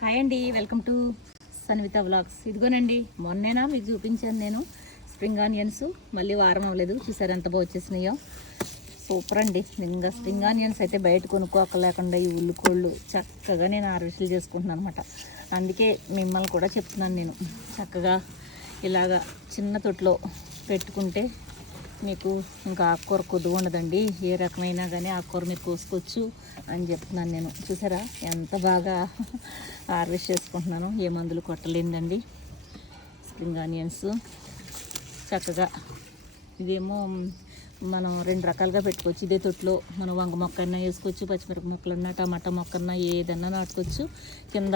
Hi అండి, welcome to Sanvitha vlogs. ఇదిగోనండి, మొన్నేనా మీకు చూపించాను నేను స్ప్రింగ్ ఆనియన్స్. మళ్ళీ వారం అవ్వలేదు, చూసారు ఎంత బాగా వచ్చేసినాయో. సూపర్ అండి. ఇంకా స్ప్రింగ్ ఆనియన్స్ అయితే బయట కొనుక్కోకలేకుండా ఈ ఉల్లికోళ్ళు చక్కగా నేను హార్వెస్ట్లు చేసుకుంటున్నాను అనమాట. అందుకే మిమ్మల్ని కూడా చెప్తున్నాను, నేను చక్కగా ఇలాగా చిన్న తొట్లో పెట్టుకుంటే మీకు ఇంకా ఆకుకూర కొద్దుగా ఉండదండి. ఏ రకమైనా కానీ ఆకుకూర మీరు కోసుకోవచ్చు అని చెప్తున్నాను నేను. చూసారా ఎంత బాగా హార్వెస్ట్ చేసుకుంటున్నాను, ఏ మందులు కొట్టలేదండి. స్ప్రింగ్ ఆనియన్స్ చక్కగా ఇదేమో మనం రెండు రకాలుగా పెట్టుకోవచ్చు. ఇదే తొట్లో మనం వంగ మొక్క అన్నా వేసుకోవచ్చు, పచ్చిమిరప మొక్కలన్నా, టమాటా మొక్క అన్నా ఏదన్నా నాటుకోవచ్చు. కింద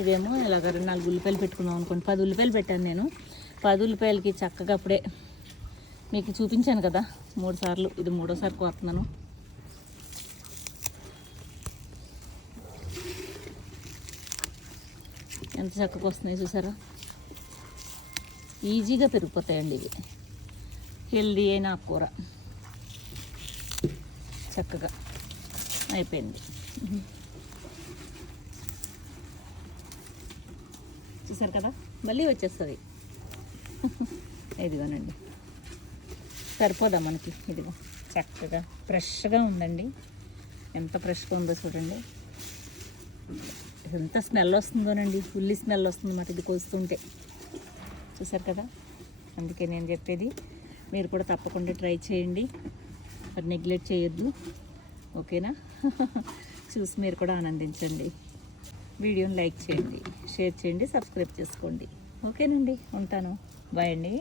ఇదేమో ఇలాగ 4 ఉల్లిపాయలు పెట్టుకున్నాం అనుకోండి. 10 ఉల్లిపాయలు పెట్టాను నేను. 10 ఉల్లిపాయలకి చక్కగా అప్పుడే మీకు చూపించాను కదా 3 సార్లు, ఇది 3వ సారి కోస్తున్నాను. ఎంత చక్కగా వస్తున్నాయి చూసారా. ఈజీగా పెరిగిపోతాయండి ఇవి. హెల్దీ అయిన ఆకుకూర చక్కగా అయిపోయింది. చూసారు కదా, మళ్ళీ వచ్చేస్తుంది. ఇదిగోనండి, సరిపోదా మనకి. ఇదిగో చక్కగా ఫ్రెష్గా ఉందండి. ఎంత ఫ్రెష్గా ఉందో చూడండి. ఎంత స్మెల్ వస్తుందోనండి, ఉల్లి స్మెల్ వస్తుంది అన్నమాట ఇది కోస్తుంటే. చూసారు కదా, అందుకే నేను చెప్పేది మీరు కూడా తప్పకుండా ట్రై చేయండి, మరి నెగ్లెక్ట్ చేయొద్దు. ఓకేనా? చూసి మీరు కూడా ఆనందించండి. వీడియోని లైక్ చేయండి, షేర్ చేయండి, సబ్స్క్రైబ్ చేసుకోండి. ఓకేనండి, ఉంటాను. బాయ్ అండి.